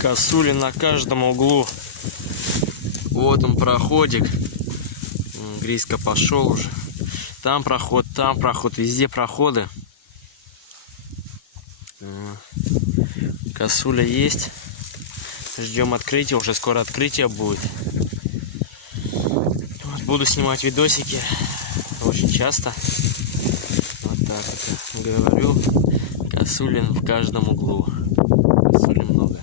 Косули на каждом углу. Вот он проходик. Гриська пошел уже. Там проход, везде проходы. Косуля есть. Ждем открытия, уже скоро открытие будет. Вот, буду снимать видосики очень часто. Вот так вот говорю. Косулин в каждом углу. Косулин много.